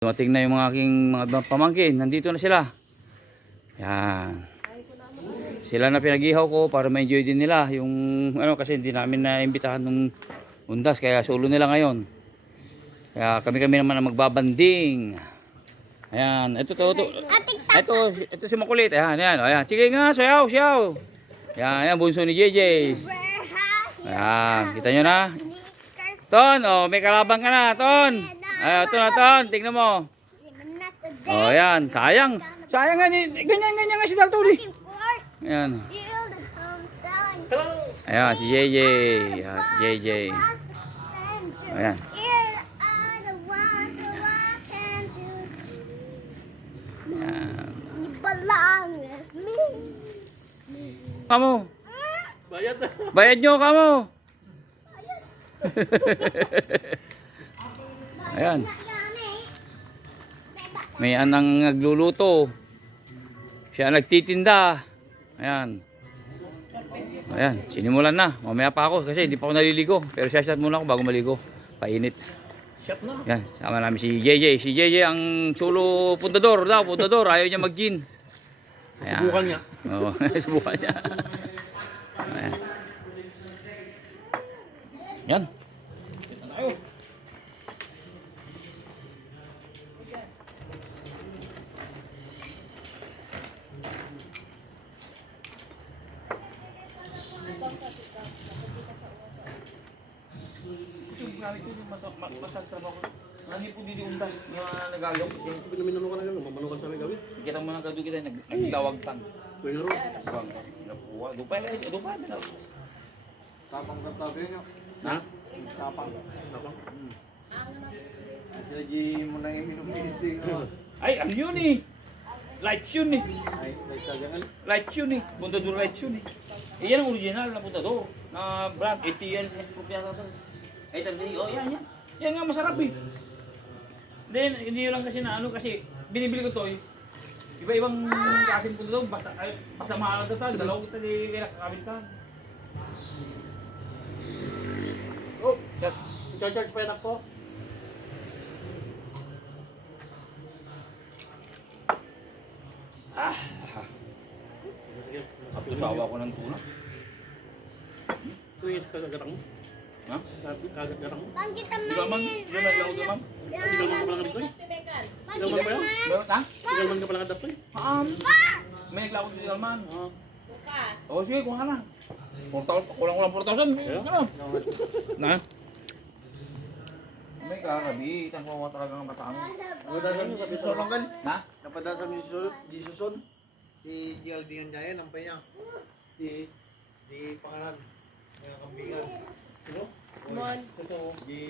Dumating na yung mga aking mga pamangkin. Nandito na sila. Yan. Sila na pinag-ihaw ko para ma-enjoy din nila. Yung ano, kasi hindi namin na-imbitahan ng undas. Kaya solo nila ngayon. Kaya kami naman na magbabanding. Ayan. Ito si Makulit. Ayan, ayan. Ayan. Sige nga, sayaw. Ayan, bunso ni JJ. Ayan, kita nyo na. Ton, oh, may kalabang ka na, Ton. Ayan, ito na, Ton. Tingnan mo. Oh, ayan. Sayang nga. Ganyan nga si Dalton. Ayan. Ayan, si JJ. Ayan, si JJ. Ayan. Kamu. Bayad nyo, kamu. Ayan. May anang nagluluto. Siya nagtitinda. Ayan. Ayan, sinimulan na. Mamaya pa ako kasi hindi pa ako naliligo. Pero shot muna ako bago maligo. Painit. Ayan, sama namin si JJ. Si JJ ang solo pundador daw. Pundador, ayaw niya mag-gin. Subukan niya. Oo, subukan niya. Ayan. Yan. Masag trabaho ko. Nani po didi undas nga nagalaw. Pinaminan ko na gano'n, mamanukan sa amin gawin. Kita mo nang kadu kita naglawag tan. Pwede ro. Napuwa, dupay na. Tapang tabi nyo. Ha? Tapang. Tapang. Sige mo na yung inumiting. Ay, ano yun eh? Light yun eh. Ay, sajangan. Light yun eh. Bundador light yun eh. Yan ang original na bundador. Na brand, ATL. Ay, tabi, oh yan. Yan nga masarap eh. Then, hindi yun lang kasi na ano kasi binibili ko to eh. Iba-ibang klaseng bundador. Basta mahal na tal. Dalaw kita di kaya kakabintan. Oh, shot. I-charge pa yan ako. Kapusawa ko ng tuna. Ito yung kagatang mo. Ha? Kagatang mo. Di ba man? Di ba naglaw di ba? Tigal man ka pala nga dito eh. Tigal man pa yan. Ha? Tigal man ka pala nga dito eh. May naglaw di man. Oh, sige, kuha na. Kulang 4,000. Ano? Na? May karabi. Tanong mo talaga ng bataan. Napadasan mo sa Sorongan. Ha? Napadasan mo si Suson. Si Geraldine Jaya, nampay niya. Si pangalan. Mga kambingan. Sino? Mon. Di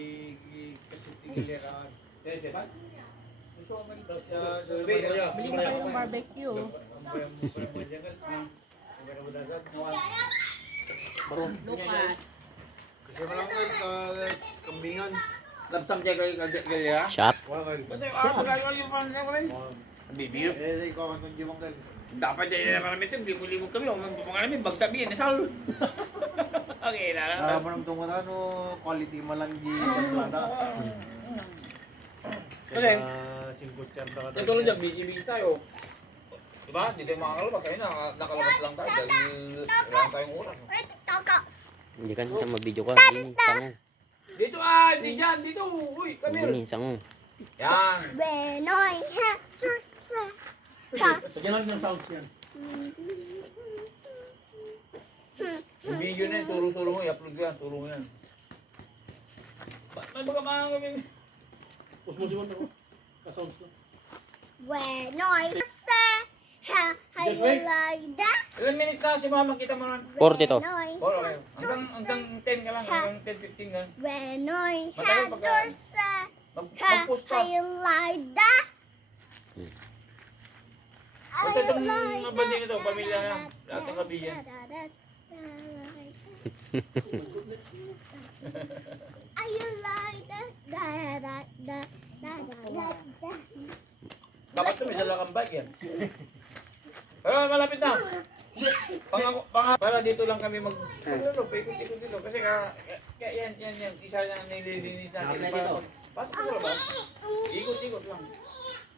kasi tingiliran. Siya. Bili mo pa yung barbecue. Lucas. Kasi malangkad sa kambingan. Laptop siya kaya. Shot. Wala kayo. Magagawa yung pangalan ko rin. Bibiro. Ikaw ang nagdiwang dahil. Dapat din naman namin ito. Limog kami. Mga namin, bagsak yan. Nasal. Okay, na lang. Para mo nang tungo na quality malanggi. Kalmada. Okay. Simbot yan sa Ito lang dyan, busy tayo. Diba? Hindi tayo makakalabas. Kaya nakalabas lang tayo dahil wala tayong oras. Hindi ka nito mag-video ka. Hindi, sango. Dito hindi dyan. Dito. Uy, come here. Hindi, sango. Yan. Sagyan lang yung sounds yan. Yung video na yun, suro-suro mo. I-upload ko yan. Suro mo yan. May baga mga kami. Pusmusin mo ako. Ka-sounds lang. How you like that? Ilan minutes na si mama? Kita mo naman. 40 to. Okay. Hanggang 10 ka lang. Hanggang 10-15 ka. When I Matagal had pagka- your son, Mag-post how ka. you like that? Basta itong bandi nito, pamilya na. Lahat ng kabiyan. How you like that? Dapat ito, may dala kang bike yan. Pero malapit na. Para dito lang kami paikot-ikot dito. Kasi yan. Isa na nililinis natin. Pasok ko ba? Ikot-ikot lang.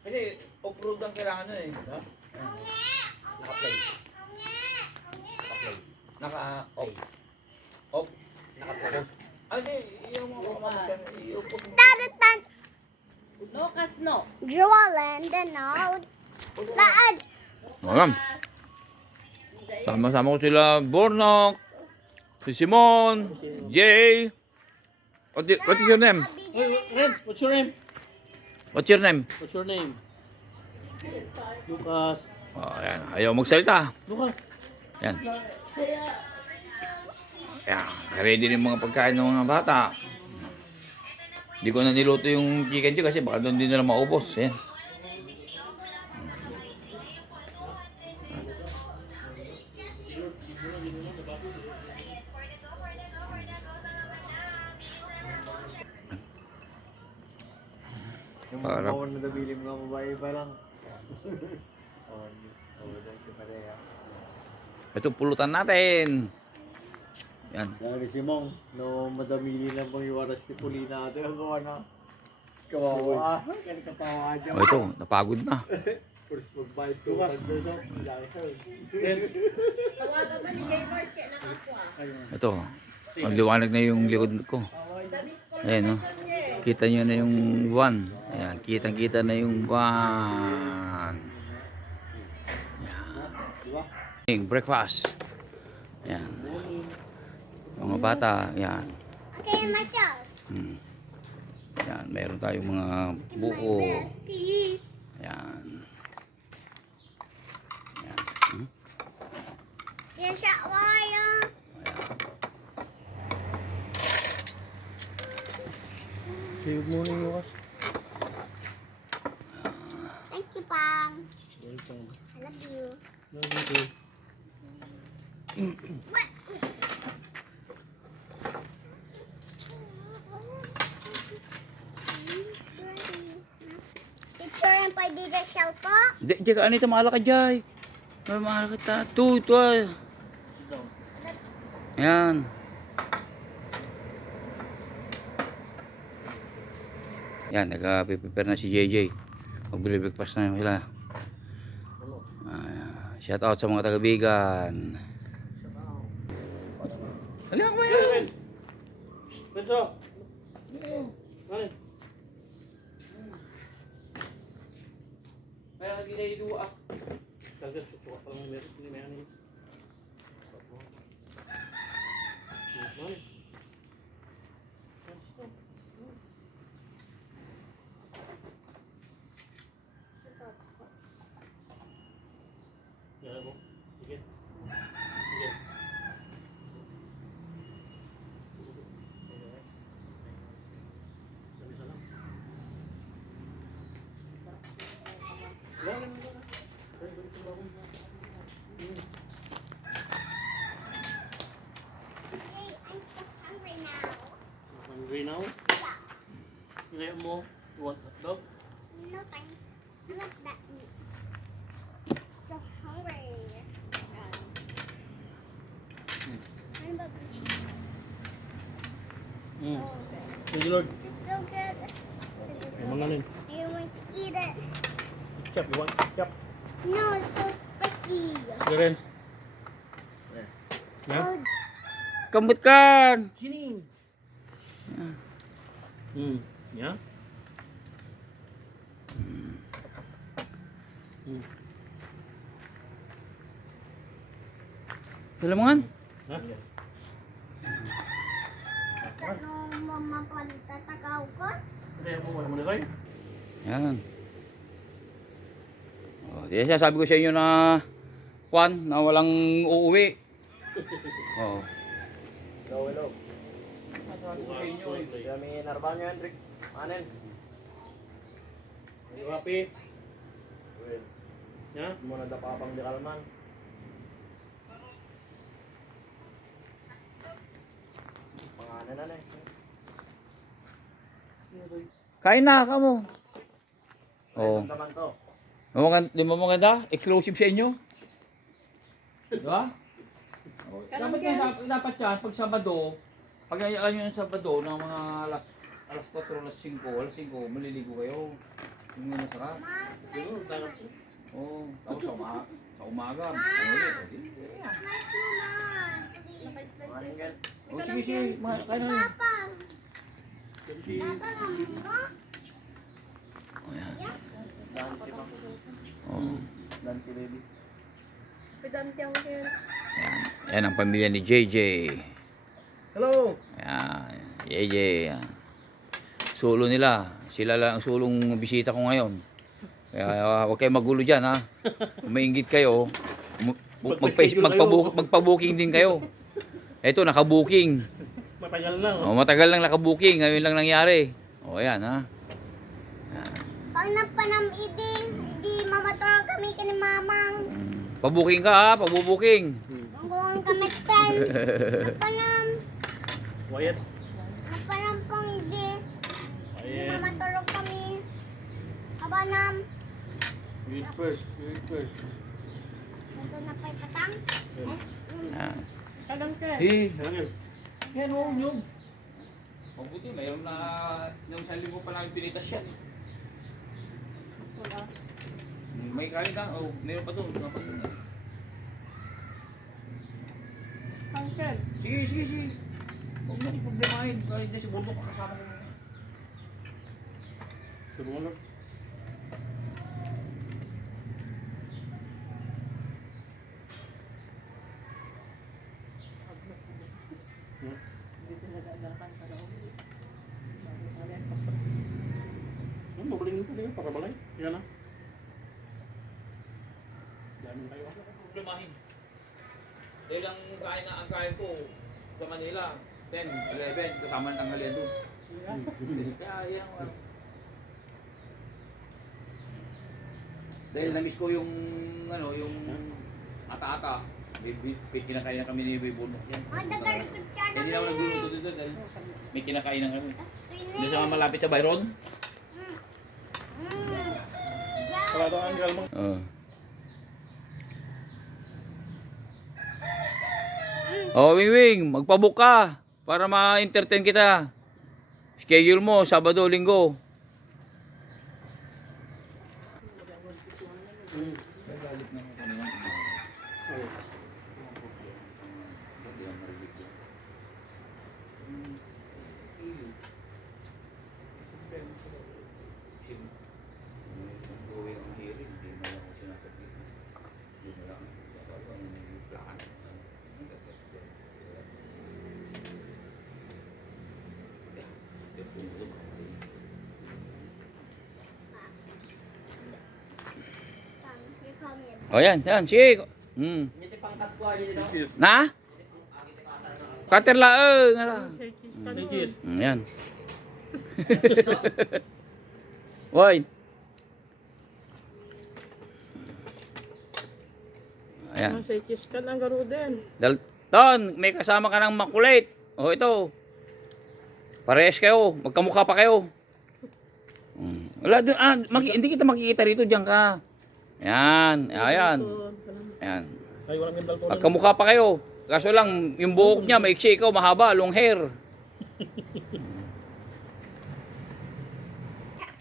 Kasi off-road ang kailangan nun eh. Ha? Naka-play. Naka-off. Off. Naka-play. Ay, yung mga pamamasyan. I-off mo. Tadatan. No, kas no. Drawing the note. Laad. Magam. Sama-sama ko sila Bornok, si Simon, Jay. What is your name? Hey, Renz, what's your name? What's your name? What's your name? Lucas. Oh, yan. Ayaw magsalita. Lucas. Yan. Yan. Ready rin mga pagkain ng mga bata. Hindi ko na niluto yung chicken dyan kasi baka doon din nila maubos. Yan. Yung Para- mga bawon na nabili mga babae pa lang. Doon si Maria. Ito pulutan natin. Yan. Sabi si Mong, no madamili lang bang yung oras ni Polina natin. Ang gawa na. Kawawa. Kaya katawa dyan. Oh, ito, napagod na. First mag-buy 200 Renz. Tawagan ba ni Gaymart kaya nakakuha? Ito, ang liwanag na yung likod ko. Ayan, no? Kita nyo na yung buwan. Ayan, kitang-kita na yung buwan. Ayan. Breakfast. Ayan. Mga bata, ayan. Okay, my shells. Ayan, meron tayong mga buko. Recipe. Ayan. Yan siya, wire. Save mo na yung Lucas. Thank you, Pang. Welcome. I love you. Love you too. What? Picture yan pwede na shell po? Di, ka anita maala ka jay. Maala ka ta. Ito ay. Sit down. Ayan. Yan, nagka-prepare na si JJ. Magbili-breakfast na sila. Shout out sa mga taga-bigan. Halika ka ba yan? Renz. Renzo. Ano? Kaya hindi na idua. Talaga, susuka pa lang meron. Hindi may ano yun. Ano? Yan mo. Sige. Sige. Isa-isa lang. Wala na. Hey, I'm so hungry now. Hungry now? Kaya mo, you want hot dog? No thanks. I like that meat. So hungry. Ano ba? Mm. So good. Thank you, Lord. This is so good. This is so Mga good. nanin. I want to eat it. Chop, you want? Chop. No, it's so spicy. Sige, Renz. Yeah? Oh, Kambot kan. Sini. Hmm. Yeah? Salamangan. Ha? ano mamapalitatagaw ko? Kaya mo, wala mo na kayo? Yan. Oh, di siya sabi ko sa inyo na kwan na walang uuwi. Oh. Hello, hello. Sabi ko sa inyo eh. Kami narbahan niyo, Hendrik. Manen. Hindi happy? Well, Yeah? mo na dapapang di kalman. Pangalan na eh. Kain na ka mo. Oh. Ang taman to. Di mo maganda? Exclusive sa inyo? Di ba? Oh, dapat yan, dapat yan, pag Sabado, pag ayaan nyo ng Sabado ng mga alas alas 4, alas 5, maliligo kayo. Yung mga masarap. Siguro, tanap ko. Oo, tapos sa umaga. Ano ulit? Nice naman. Maraming gan. O sige, sige. Kaya na yun. Papa. Kasi, Papa, mo? dante pa. Oo. Dante, baby. Pedante ang kin. Yan ang pamilya ni JJ. Hello! Yan, JJ. Yan. Sulo nila. Sila lang ang sulong bisita ko ngayon. Kaya huwag kayo magulo dyan, ha. Kung mainggit kayo, magpa-booking din kayo. Ito, naka-booking. Matagal na, oh. O, matagal lang naka-booking. Ngayon lang nangyari. O, ayan, ha. Pag napanam iding, hindi mamatawag kami kini mamang. Pa-booking ka, ha. Pa-booking. Mangguang kami ten. Napanam. Quiet. Napanam pang hindi. Hindi Quiet. mamatulog kami. Abanam. Wait first. Wait first. Ito na pa'y patang. Yan. Kadang kin. Ano? Yan, huwag nyo. Mabuti, mayroon na yung sa linggo pa namin pinitas yan. Wala. May kain ka? O, mayroon pa to. Ang kin. Sige, sige, sige. Huwag nyo problemahin. Kahit na si Bulbok ang kasama ko. Sumunod. Dito nagagakan ka daw. Ano, mabalin ko din para balay. Yan na. Dami tayo. Problemahin. Dahil ang kain ko sa Manila, 10, 11, kasama ng tanghalian doon. Kaya yan. Dahil na-miss ko yung, yung ata-ata. Kinakain na kami ni Bulbok yan. Ang dagal kutsara Hindi na ako mo nagluluto dito dahil may kinakain na kami. eh. Hindi sa malapit sa Byron. Parado ang girl mo. Oh, Wing, magpabook ka para ma-entertain kita. Schedule mo, Sabado, Linggo. Oh, yan, yan, sige. Na? Cutter laeng. Cheese. Yan. Woy. Ayan. Ang sikis ka ng garuden. Dalton, may kasama ka ng makulit. Oh, ito. Parehas kayo. Magkamukha pa kayo. Wala dun. Hindi kita makikita rito. Diyan ka. Ayan. Ayan. Ayan. Ay, walang gimbal po. Magkamukha pa kayo. Kaso lang, yung buhok niya, maiksi ikaw, mahaba, long hair.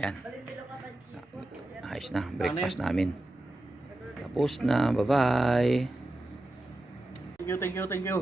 Ayan. Ayos na. Breakfast namin. Tapos na. Bye-bye. Thank you, thank you, thank you.